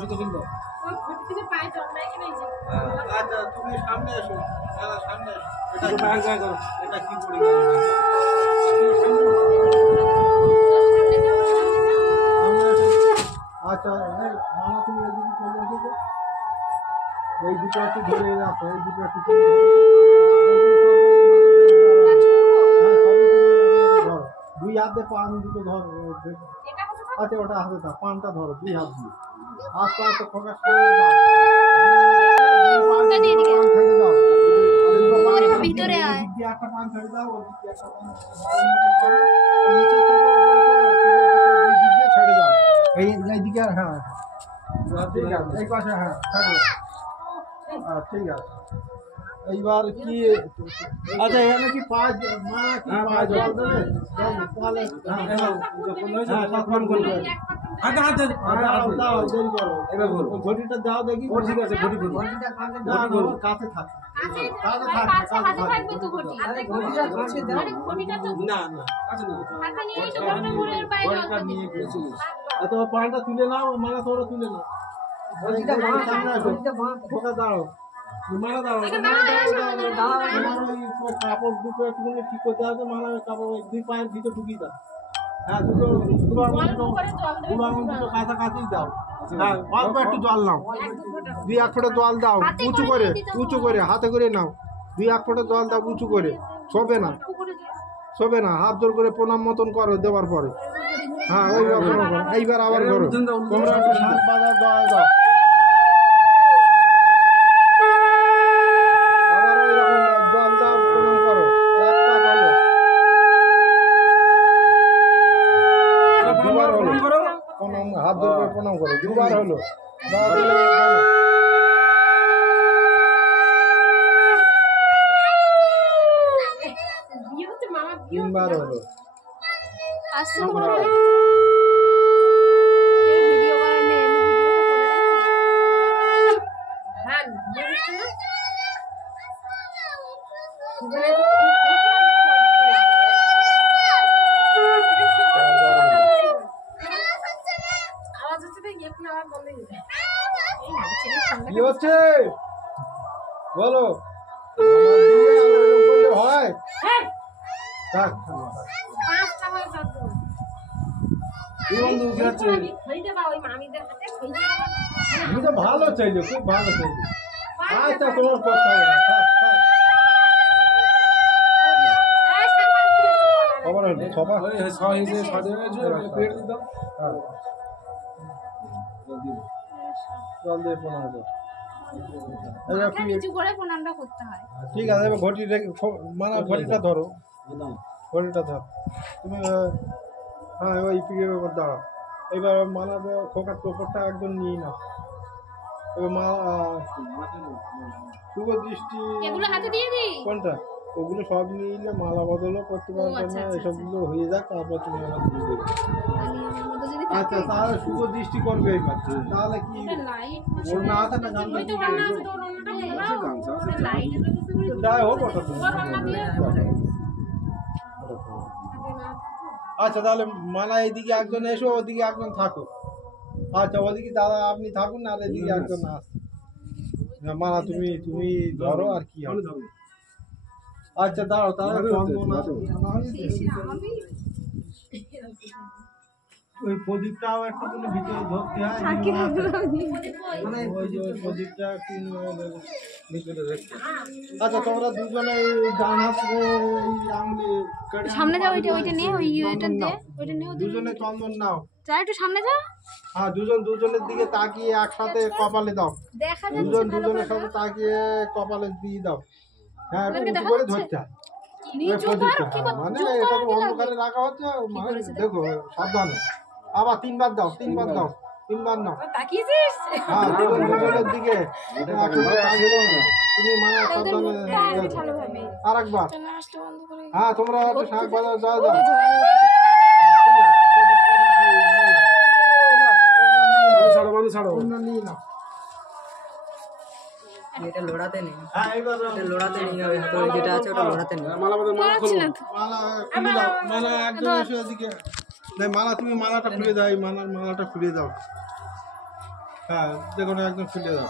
জুতো কিনবো। আচ্ছা তুমি সামনে এসো, সামনে এসো। এটা কি পড়ে গেল? আচ্ছা মালা তুমি এদিকে চলে এসেছো, এই দুটো একটু ধরে রাখো, এই দুটো একটু দুই হাতে পান দুটো ধরো। আচ্ছা ওটা হাতে দাও, পানটা ধরো দুই হাত দিয়ে আস্তে আস্তে ফোকাস করে দাও। ভিতরে আয়, একটা পান ছেড়ে দাও, ওদিকে একটা পান ছেড়ে দাও, এইদিকে। হ্যাঁ ঠিক আছে, এই পাশে। হ্যাঁ থাকো, ঠিক আছে। এইবার কি আচ্ছা এখানে কি পাঁচ মালা কি পাঁচ জল দেবে? তাহলে ঘটিটা দাও দেখি। ঠিক আছে, কাছে থাকে, তোমার পানটা তুলে নাও, মালা তোমরা তুলে নাও। দাঁড়ো, মালা দাও, কাপড় দুটো একটুখানি ঠিক করতে হবে। মালা কাপড় দুই পায়ের ভিতরে ঢুকিয়ে দাও। হ্যাঁ দুটো দুটো কাছাকাছি দাও। হ্যাঁ অল্প একটু জল নাও, দুই এক ফোঁটা জল দাও উঁচু করে হাতে করে নাও। দুই এক ফোঁটা জল দাও উঁচু করে, শোবে না, হাত জোর করে প্রণাম মতন করো দেওয়ার পরে। হ্যাঁ এইবার আবার করো, তোমরা একটু শাঁখ বাজার দেওয়া দাও। হাত ধরে করে প্রণাম করো, দুবার হলো, তিনবার হলো। কি হচ্ছে বলো? হয় তুমি তো ভালো চাইছো, খুব ভালো চাইছো। আচ্ছা তোমার কথা খবর হলো সবার জল দিয়ে প্রণাম করো। ঠিক আছে, এবার ঘটি মানে ঘটিটা ধরো, ঘটিটা ধরো তুমি। হ্যাঁ ওই পিঠের উপর দাঁড়াও। এবার মালা খোকার টোপরটা একদম নিয়ে নাও। এবার মা শুভ দৃষ্টি কোনটা, ওগুলো সব নিয়ে নিলে মালা বদলও করতে পারবে না, এসবগুলো হয়ে যাক তারপর তুমি আমার দিয়ে দেবে। আচ্ছা তাহলে শুভ দৃষ্টি করবে এবার। তাহলে কি ওর না আছে না যাই হোক ওটা তুমি। আচ্ছা তাহলে মালা এইদিকে একজন এসো, ওদিকে একজন থাকো। আচ্ছা ওদিকে দাদা আপনি থাকুন, আর এদিকে একজন আসো। মালা তুমি ধরো আর কি হবে। আচ্ছা দাঁড়াও, তাহলে ওই প্রদীপটাও একটু ভিতরে ধরতে হয়, মানে ওই যে ওই প্রদীপটা একটু ভিতরে দেখতে। আচ্ছা তোমরা দুজনে ডান হাতে সামনে যাও, ওইটা নিয়ে ওইটা দে, ওইটা নিয়ে দুজনে চন্দন নাও। যা একটু সামনে যা। হ্যাঁ দুজনের দিকে তাকিয়ে একসাথে কপালে দাও। দুজনের সাথে তাকিয়ে কপালে দিয়ে দাও। হ্যাঁ একটু করে ধরতে হয় মানে এটা তো অন্ধকারে রাখা হচ্ছে, মানে দেখো সাবধানে। আবার তিনবার দাও, তিনবার নাও। হ্যাঁ দুজনের দিকে তুমি মানে সাবধানে। আর একবার। হ্যাঁ তোমরা একটু শাঁখ বাজাও, যাও ছাড়ো নিয়ে নাও। এটা লোড়াতে নেই, এটা লোড়াতে নিয়ে হবে, হাতে যেটা আছে ওটা লোড়াতে নেই। মালা বাঁধো, মালা মনে হচ্ছে খোলো। না তো। মালা খুলে দাও, মালা একদম এসে এদিকে। না মালা, তুমি মালাটা খুলে দাও, এই মালাটা খুলে দাও। হ্যাঁ দেখো না, একদম খুলে দাও।